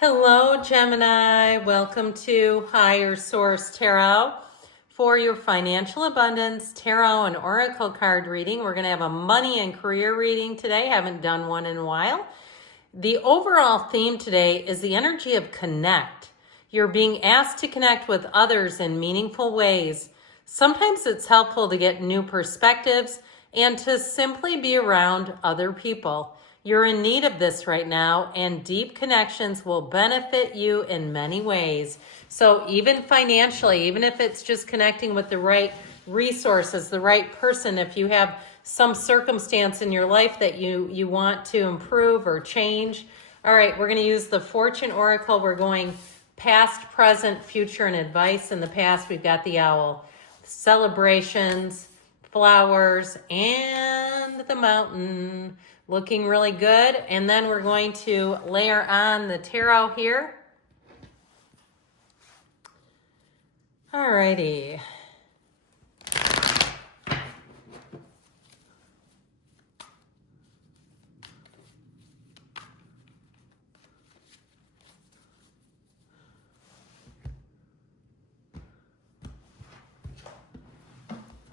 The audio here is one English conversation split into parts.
Hello, Gemini. Welcome to Higher Source Tarot. For your financial abundance tarot and oracle card reading, we're going to have a money and career reading today. Haven't done one in a while. The overall theme today is the energy of connect. You're being asked to connect with others in meaningful ways. Sometimes it's helpful to get new perspectives and to simply be around other people. You're in need of this right now, and deep connections will benefit you in many ways. So even financially, even if it's just connecting with the right resources, the right person, if you have some circumstance in your life that you want to improve or change. All right, we're going to use the Fortune Oracle. We're going past, present, future, and advice. In the past, we've got the owl, celebrations, flowers, and the mountain. Looking really good. And then we're going to layer on the tarot here. All righty.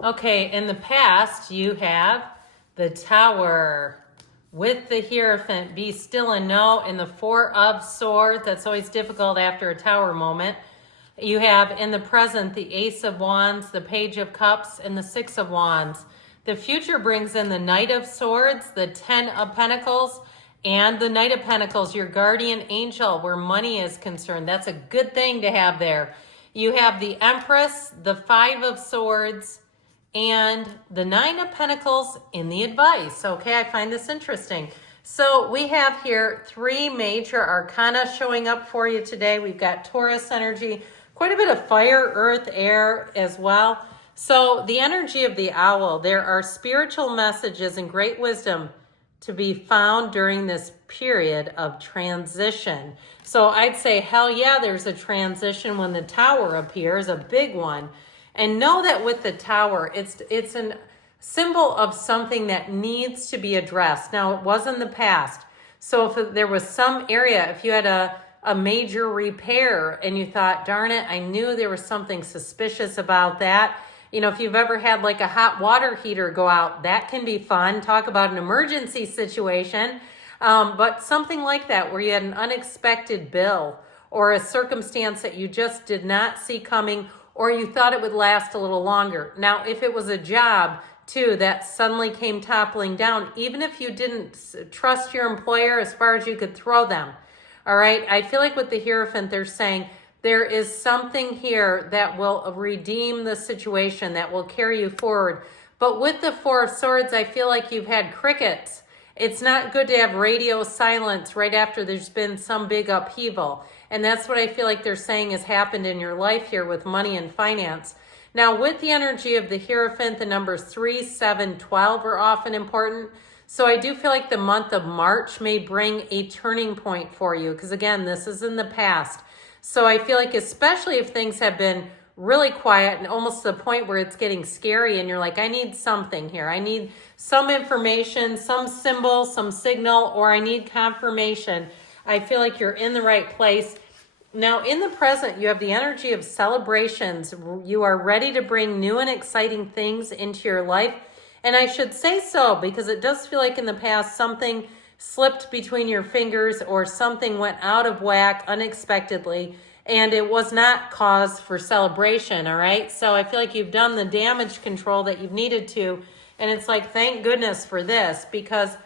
Okay, in the past, you have the Tower with the Hierophant, be still and know, and the Four of Swords. That's always difficult after a Tower moment. You have in the present the Ace of Wands, the Page of Cups, and the Six of Wands. The future brings in the Knight of Swords, the Ten of Pentacles, and the Knight of Pentacles, your guardian angel, where money is concerned. That's a good thing to have there. You have the Empress, the Five of Swords, and the Nine of Pentacles in the advice. Okay, I find this interesting. So we have here three major arcana showing up for you today. We've got Taurus energy, quite a bit of fire, earth, air as well. So the energy of the owl, there are spiritual messages and great wisdom to be found during this period of transition. So I'd say, hell yeah, there's a transition when the Tower appears, a big one. And know that with the Tower, it's a symbol of something that needs to be addressed. Now, it was in the past. So if there was some area, if you had a major repair and you thought, darn it, I knew there was something suspicious about that. You know, if you've ever had like a hot water heater go out, that can be fun. Talk about an emergency situation. But something like that where you had an unexpected bill or a circumstance that you just did not see coming, or you thought it would last a little longer. Now, if it was a job, too, that suddenly came toppling down, even if you didn't trust your employer as far as you could throw them, all right? I feel like with the Hierophant, they're saying there is something here that will redeem the situation, that will carry you forward. But with the Four of Swords, I feel like you've had crickets. It's not good to have radio silence right after there's been some big upheaval. And that's what I feel like they're saying has happened in your life here with money and finance. Now, with the energy of the Hierophant, the numbers 3, 7, 12 are often important. So I do feel like the month of March may bring a turning point for you. Because again, this is in the past. So I feel like especially if things have been really quiet and almost to the point where it's getting scary and you're like, I need something here. I need some information, some symbol, some signal, or I need confirmation. I feel like you're in the right place. Now, in the present, you have the energy of celebrations. You are ready to bring new and exciting things into your life. And I should say so because it does feel like in the past something slipped between your fingers or something went out of whack unexpectedly, and it was not cause for celebration, all right? So I feel like you've done the damage control that you've needed to, and it's like, thank goodness for this, because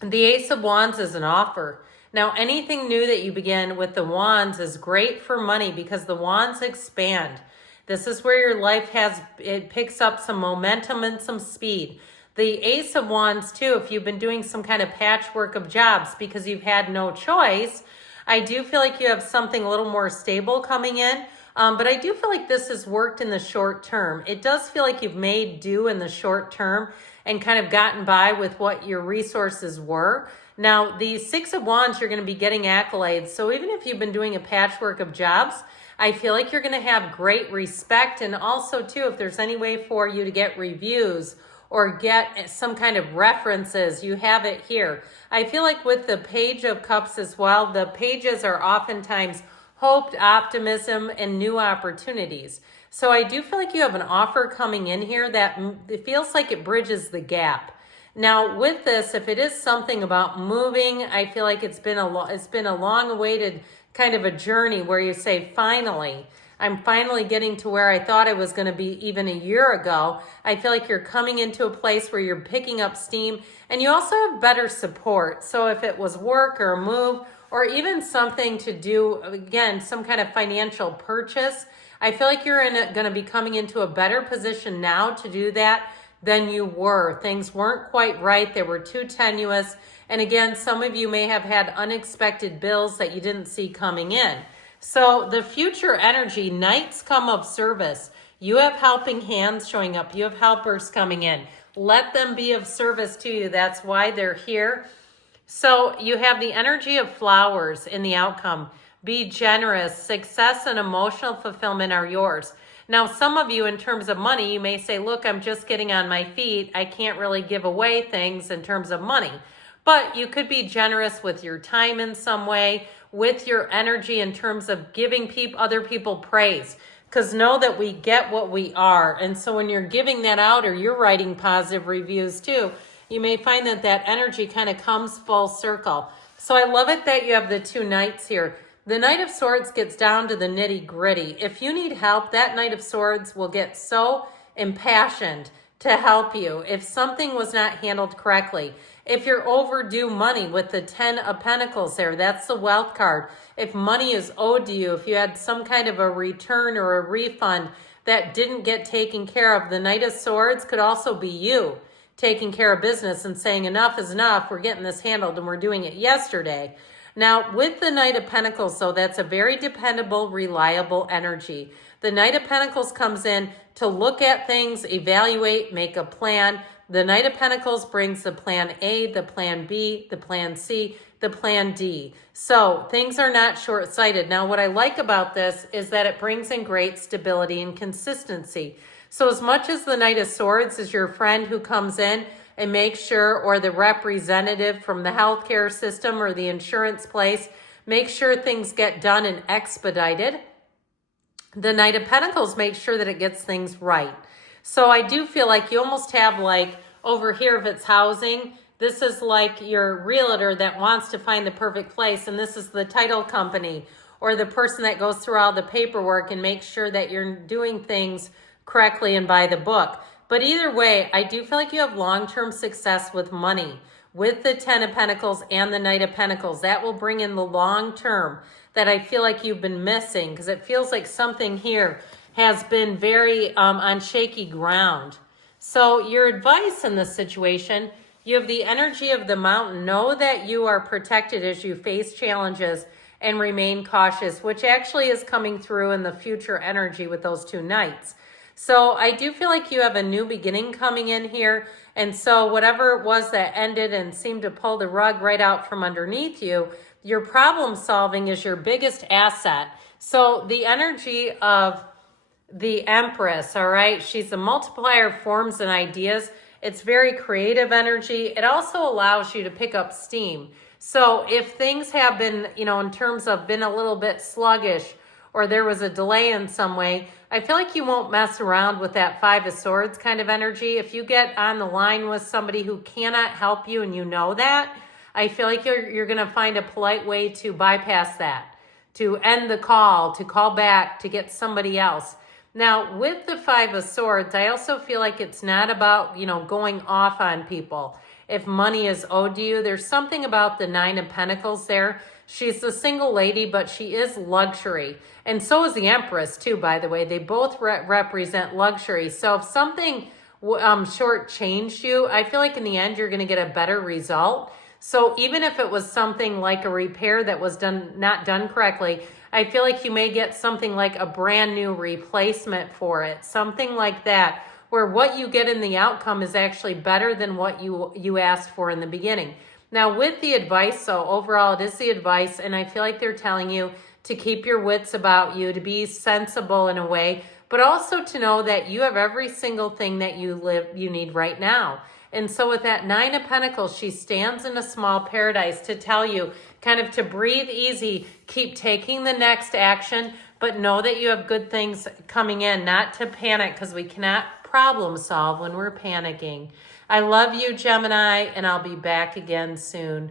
the Ace of Wands is an offer. Now, anything new that you begin with the Wands is great for money because the Wands expand. This is where your life it picks up some momentum and some speed. The Ace of Wands, too, if you've been doing some kind of patchwork of jobs because you've had no choice, I do feel like you have something a little more stable coming in. But I do feel like this has worked in the short term. It does feel like you've made do in the short term and kind of gotten by with what your resources were. Now, the Six of Wands, you're going to be getting accolades. So even if you've been doing a patchwork of jobs, I feel like you're going to have great respect. And also, too, if there's any way for you to get reviews or get some kind of references. You have it here. I feel like with the Page of Cups as well, the pages are oftentimes hope, optimism, and new opportunities. So I do feel like you have an offer coming in here that it feels like it bridges the gap. Now with this, if it is something about moving, I feel like it's been a long awaited kind of a journey where you say, finally, I'm finally getting to where I thought I was going to be even a year ago. I feel like you're coming into a place where you're picking up steam, and you also have better support. So if it was work or a move or even something to do, again, some kind of financial purchase, I feel like you're going to be coming into a better position now to do that than you were. Things weren't quite right. They were too tenuous. And again, some of you may have had unexpected bills that you didn't see coming in. So the future energy, Knights come of service. You have helping hands showing up. You have helpers coming in. Let them be of service to you. That's why they're here. So you have the energy of flowers in the outcome. Be generous. Success and emotional fulfillment are yours. Now, some of you, in terms of money, you may say, look, I'm just getting on my feet. I can't really give away things in terms of money. But you could be generous with your time in some way, with your energy in terms of giving other people praise. Because know that we get what we are. And so when you're giving that out or you're writing positive reviews too, you may find that that energy kind of comes full circle. So I love it that you have the two Knights here. The Knight of Swords gets down to the nitty gritty. If you need help, that Knight of Swords will get so impassioned to help you if something was not handled correctly. If you're overdue money with the 10 of Pentacles there, that's the wealth card. If money is owed to you, if you had some kind of a return or a refund that didn't get taken care of, the Knight of Swords could also be you taking care of business and saying enough is enough, we're getting this handled and we're doing it yesterday. Now, with the Knight of Pentacles, though, that's a very dependable, reliable energy. The Knight of Pentacles comes in to look at things, evaluate, make a plan. The Knight of Pentacles brings the plan A, the plan B, the plan C, the plan D. So things are not short-sighted. Now, what I like about this is that it brings in great stability and consistency. So as much as the Knight of Swords is your friend who comes in and make sure, or the representative from the healthcare system or the insurance place, make sure things get done and expedited. The Knight of Pentacles makes sure that it gets things right. So I do feel like you almost have like over here, if it's housing, this is like your realtor that wants to find the perfect place. And this is the title company or the person that goes through all the paperwork and makes sure that you're doing things correctly and by the book. But either way, I do feel like you have long-term success with money, with the 10 of Pentacles and the Knight of Pentacles. That will bring in the long-term that I feel like you've been missing, because it feels like something here has been very on shaky ground. So your advice in this situation, you have the energy of the Mountain. Know that you are protected as you face challenges and remain cautious, which actually is coming through in the future energy with those two Knights. So I do feel like you have a new beginning coming in here. And so whatever it was that ended and seemed to pull the rug right out from underneath you, your problem solving is your biggest asset. So the energy of the Empress, all right, she's a multiplier of forms and ideas. It's very creative energy. It also allows you to pick up steam. So if things have been, in terms of been a little bit sluggish, or there was a delay in some way, I feel like you won't mess around with that Five of Swords kind of energy. If you get on the line with somebody who cannot help you and you know that, I feel like you're going to find a polite way to bypass that, to end the call, to call back, to get somebody else. Now, with the Five of Swords, I also feel like it's not about, going off on people. If money is owed to you, there's something about the Nine of Pentacles there. She's a single lady, but she is luxury. And so is the Empress too, by the way. They both represent luxury. So if something shortchanged you, I feel like in the end, you're going to get a better result. So even if it was something like a repair that was not done correctly, I feel like you may get something like a brand new replacement for it. Something like that, where what you get in the outcome is actually better than what you asked for in the beginning. Now with the advice, so overall it is the advice, and I feel like they're telling you to keep your wits about you, to be sensible in a way, but also to know that you have every single thing that you need right now. And so with that Nine of Pentacles, she stands in a small paradise to tell you kind of to breathe easy, keep taking the next action, but know that you have good things coming in, not to panic, because we cannot problem solve when we're panicking. I love you, Gemini, and I'll be back again soon.